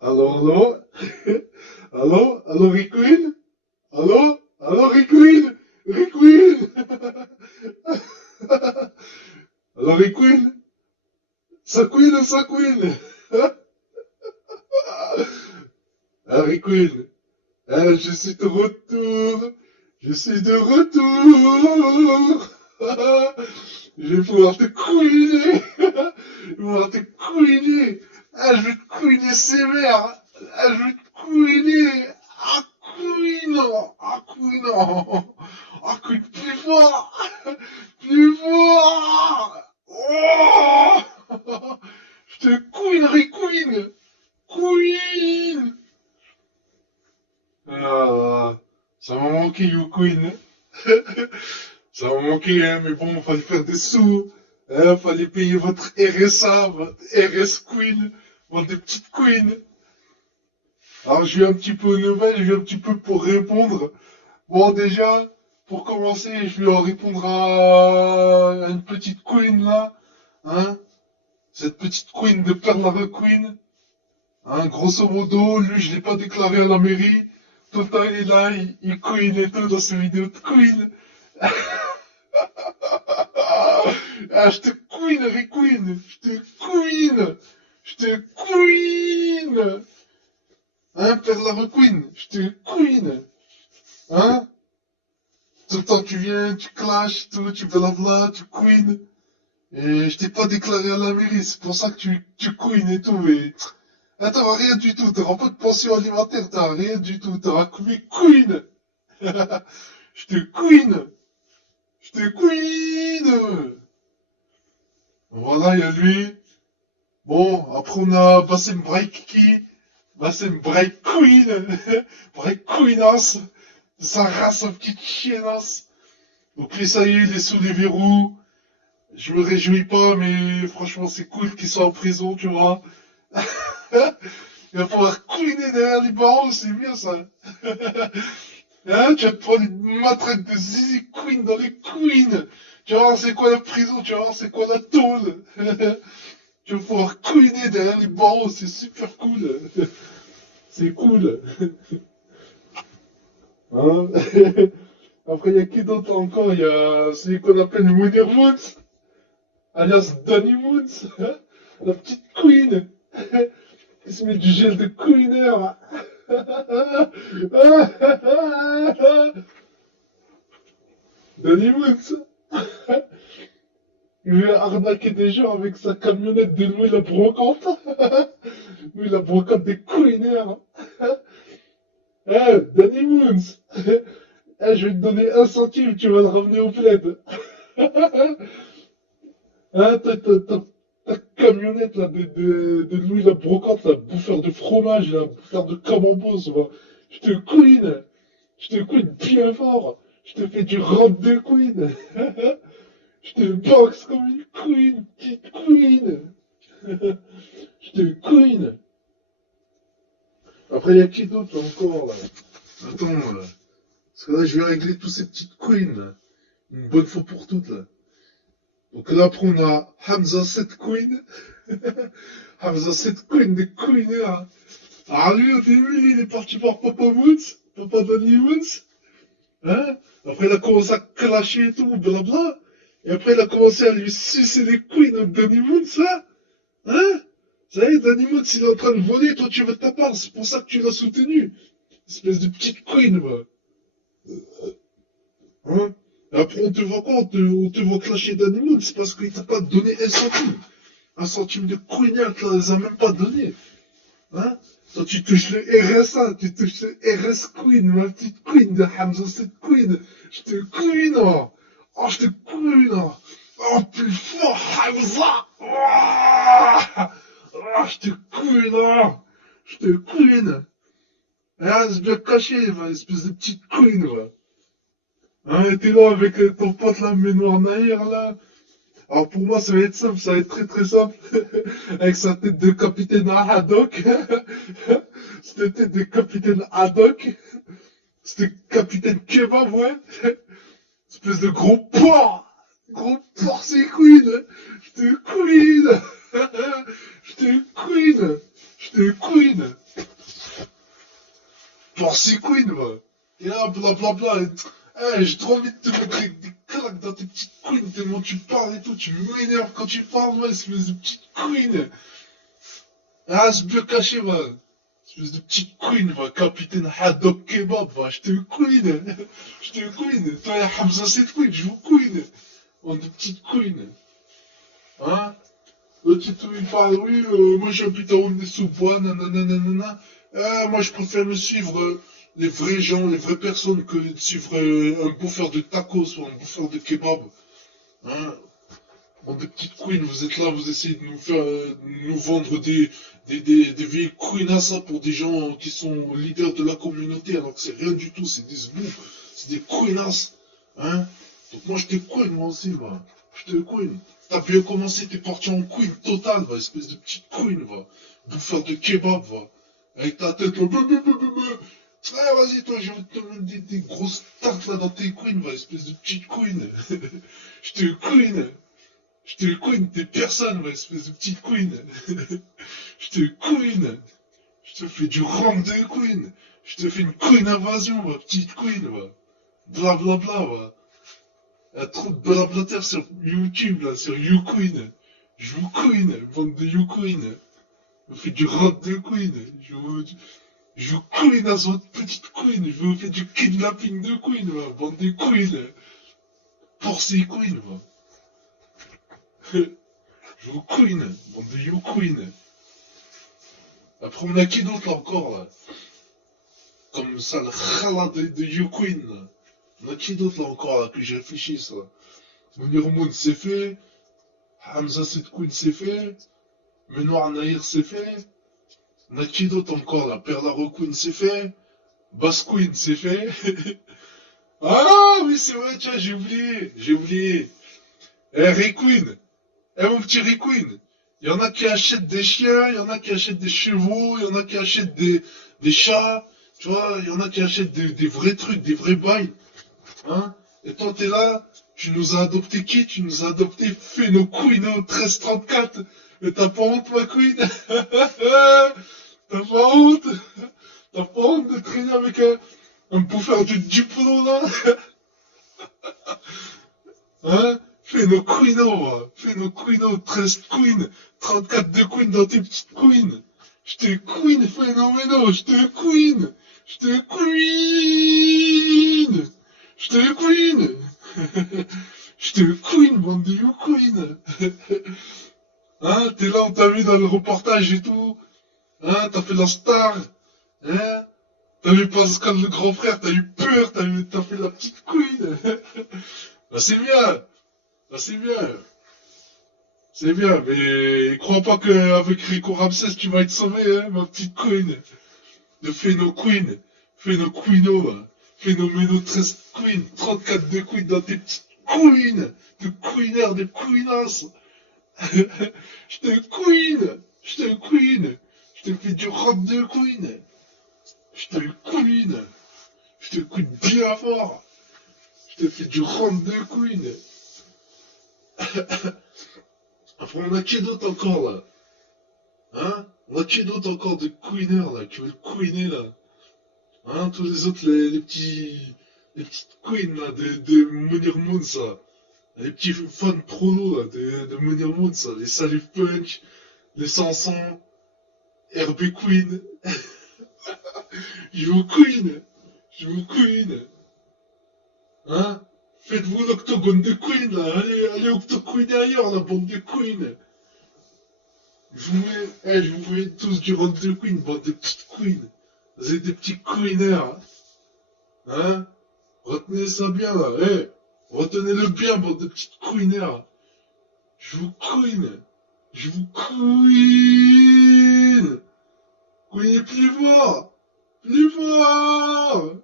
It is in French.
Allô, allô? Allô? Allô, Riquin? Allô? Allô, Riquin? Riquin? Allô, Riquin? Saquin, Saquin? Ah, Riquin? Ah, je suis de retour. Je suis de retour. Je vais pouvoir te couiner. Je vais pouvoir te couiner. Ah, je vais te couiner sévère. Ah, je vais te couiner. Ah, couinant. Ah, couinant. Ah, couine plus fort. Plus fort. Oh. Je te couinerai, couine. Couine. Ah, ça m'a manqué, You Queen. Ça m'a manqué, hein, mais bon, fallait faire des sous. Hein, fallait payer votre RSA, votre RS Queen, votre petite Queen. Alors, je vais un petit peu aux nouvelles, je vais un petit peu pour répondre. Bon, déjà, pour commencer, je vais en répondre à une petite Queen, là. Hein, cette petite Queen de Perla Queen. Hein, grosso modo, lui, je l'ai pas déclaré à la mairie. Tout le temps, il est là, il queen et tout dans ses vidéos de queen. Ah, je te queen, Riqueen. Je te queen. Je te queen. Hein, Père la Queen. Je te queen. Hein? Tout le temps, tu viens, tu clashes, tout, tu blabla, tu queen. Et je t'ai pas déclaré à la mairie, c'est pour ça que tu queen et tout, mais... Ah, t'auras rien du tout, t'auras pas de pension alimentaire, t'auras rien du tout, t'auras que queen. Je te queen. Je te queen. Voilà, il y a lui. Bon, après on a Bassem Break qui Bassem Break Queen. Break Queenasse. Sa race en petite chiennasse. Donc lui, ça y est, il est sous les verrous. Je me réjouis pas, mais franchement, c'est cool qu'il soit en prison, tu vois. Il va pouvoir queener derrière les barreaux, c'est bien ça. Hein, tu vas te prendre une matraque de Zizi Queen dans les queens. Tu vas voir c'est quoi la prison, tu vas voir c'est quoi la tôle. Tu vas pouvoir queener derrière les barreaux, c'est super cool. C'est cool. Hein. Après, il y a qui d'autre encore? Il y a celui qu'on appelle Winner Moons, alias Danny Moons. La petite queen. Qui se met du gel de queener. Danny Moons. Il veut arnaquer des gens avec sa camionnette de Louis la brocante. Louis la brocante des queeners. Eh, Danny Moons. Eh, je vais te donner 1 centime, tu vas le ramener au plaid. Hein, ta camionnette là, de Louis la brocante, là, bouffeur de fromage, là, bouffeur de camembert, va. Je te queen. Je te queen bien fort. Je te fais du rap de queen. Je te boxe comme une queen, petite queen. Je te queen. Après, il y a qui d'autre encore là? Attends, là. Parce que là, je vais régler tous ces petites queens là. Une bonne fois pour toutes là. Donc là, après, on a Hamza 7 Queen. Hamza 7 Queen des queeners. Alors lui, au début, il est parti voir Papa Woods, Papa Danny Woods. Hein? Après, il a commencé à clasher et tout, blabla. Et après, il a commencé à lui sucer les queens de Danny Woods, là. Hein? Ça y est, Danny Woods, il est en train de voler, toi, tu veux ta part, c'est pour ça que tu l'as soutenu. Espèce de petite queen, va. Hein? Et après, on te voit quoi? On te voit clasher Danny Woods, c'est parce qu'il t'a pas donné 1 centime. 1 centime de queenac, là, ils ont même pas donné. Hein? Toi, tu touches le RSA, tu touches le RS Queen, ma petite Queen de Hamza, cette Queen. Je te queen, oh. Oh, je te queen, oh. Oh, plus fort, Hamza. Oh, oh, je te queen, oh. Je te queen. Hein, c'est bien caché, va, espèce de petite Queen, va. Hein, t'es là avec ton pote, là, Ménoir Nair, là. Alors pour moi, ça va être simple, ça va être très très simple. Avec sa tête de capitaine Haddock. Cette tête de capitaine Haddock. C'était capitaine Kebab, ouais. Espèce de gros porc. Gros porc, c'est queen. Je te queen. Je te queen. Je te queen. Pensez queen, va. Et là, blablabla. J'ai trop envie de te mettre des claques dans tes petites queens, tellement tu parles et tout, tu m'énerves quand tu parles, ouais, espèce de petite queen. Ah, c'est bien caché, va. Espèce de petite queen, va. Capitaine Haddock Kebab, va. Je te queen. Je te queen. Toi, et Hamza, c'est queen, je vous queen. On de petites queens. Hein? Le titre, il parle, oui, moi j'habite à Aulnay-sous-Bois, nanana, nanana. Moi je préfère me suivre les vrais gens, les vraies personnes que de suivre un bouffeur de tacos ou un bouffeur de kebab. Hein? Bon, des petites queens, vous êtes là, vous essayez de nous faire, de nous vendre des vieilles queenasses hein, pour des gens qui sont leaders de la communauté, alors que c'est rien du tout, c'est des zbooks, c'est des queenasses. Hein? Donc moi je te queen, moi aussi, va. Je te queen. T'as bien commencé, t'es parti en queen totale, va, espèce de petite queen, va. Bouffeur de kebab, va. Avec ta tête, là, ah, vas-y, toi, je vais te mettre des grosses tartes, là, dans tes queens, va, espèce de petite queen. Je te queen. Je te queen, t'es personne, va, espèce de petite queen. Je te queen. Je te fais du rank de queen. Je te fais une queen invasion, va, petite queen, va. Blablabla, va. Il y a trop de blablater sur YouTube, là, sur YouQueen. Je vous queen, bande de YouQueen. Je vous fais du rap de queen. Je vous queen à votre petite queen. Je vous fais du kidnapping de queen, va, bande de queen. Pour ces queen, va. Je vous queen, bande de YouQueen. Après, on a qui d'autre, là, encore, là? Comme ça, le khala de YouQueen, là. On a qui d'autre, là, encore, là, que je réfléchisse, là? Mounir Moon, c'est fait. Hamza Set Queen, c'est fait. Menoir Nahir, c'est fait. On a qui d'autre encore là? Perla Queen, c'est fait. Bass Queen, c'est fait. Ah oui, c'est vrai, tiens, j'ai oublié. J'ai oublié. Eh, Ray Queen. Eh, mon petit Ray Queen. Il y en a qui achètent des chiens, il y en a qui achètent des chevaux, il y en a qui achètent des chats. Tu vois, il y en a qui achètent des vrais trucs, des vrais bails. Hein? Et toi, t'es là, tu nous as adopté qui? Tu nous as adopté Feno Queen au 1334. Mais t'as pas honte, ma Queen? T'as pas honte? T'as pas honte de traîner avec un bouffeur du Duplo, là? Hein? Feno Queeno, va. Feno Queeno, 13 Queen, 34 de Queen dans tes petites Queens. Je te Queen, phénoménal, je te Queen. Je te Queen. Je te Queen. Je te Queen, bande de you Queen. Hein, t'es là, on t'a vu dans le reportage et tout. Hein, t'as fait la star. Hein, t'as vu Pascal le grand frère, t'as eu peur, t'as fait la petite Queen. Bah c'est bien. Bah c'est bien. C'est bien, mais crois pas qu'avec Rico Ramsès tu vas être sauvé, hein, ma petite Queen. De Pheno Queen. Pheno Queeno, hein. Phénoméno 13 Queen. 34 de Queen dans tes petites Queen. De Queener, de Queenas. Je te Queen. Je te Queen. Je te fais du rap de Queen. Je te Queen. Je te Queen bien fort. Je te fais du rap de Queen. Après, on a qui d'autre encore, là? Hein? On a qui d'autre encore de Queener, là, qui veulent Queener, là? Hein? Tous les autres, les petites queens, là, de Munir Moon, ça. Les petits fans prolos, là, de Munir Moon, ça. Les Salif Punk, les Sanson, RB Queen. Je vous Queen. Je vous Queen. Hein? Faites-vous l'octogone de Queen, là. Allez octoqueen ailleurs, la bande de Queen. Je vous mets tous du round de Queen, bande de petites Queens. Vous êtes des petits Queeners. Hein? Retenez ça bien, là. Retenez-le bien, bande de petites Queeners. Je vous Queen. Je vous Queen. Queen plus fort. Plus fort.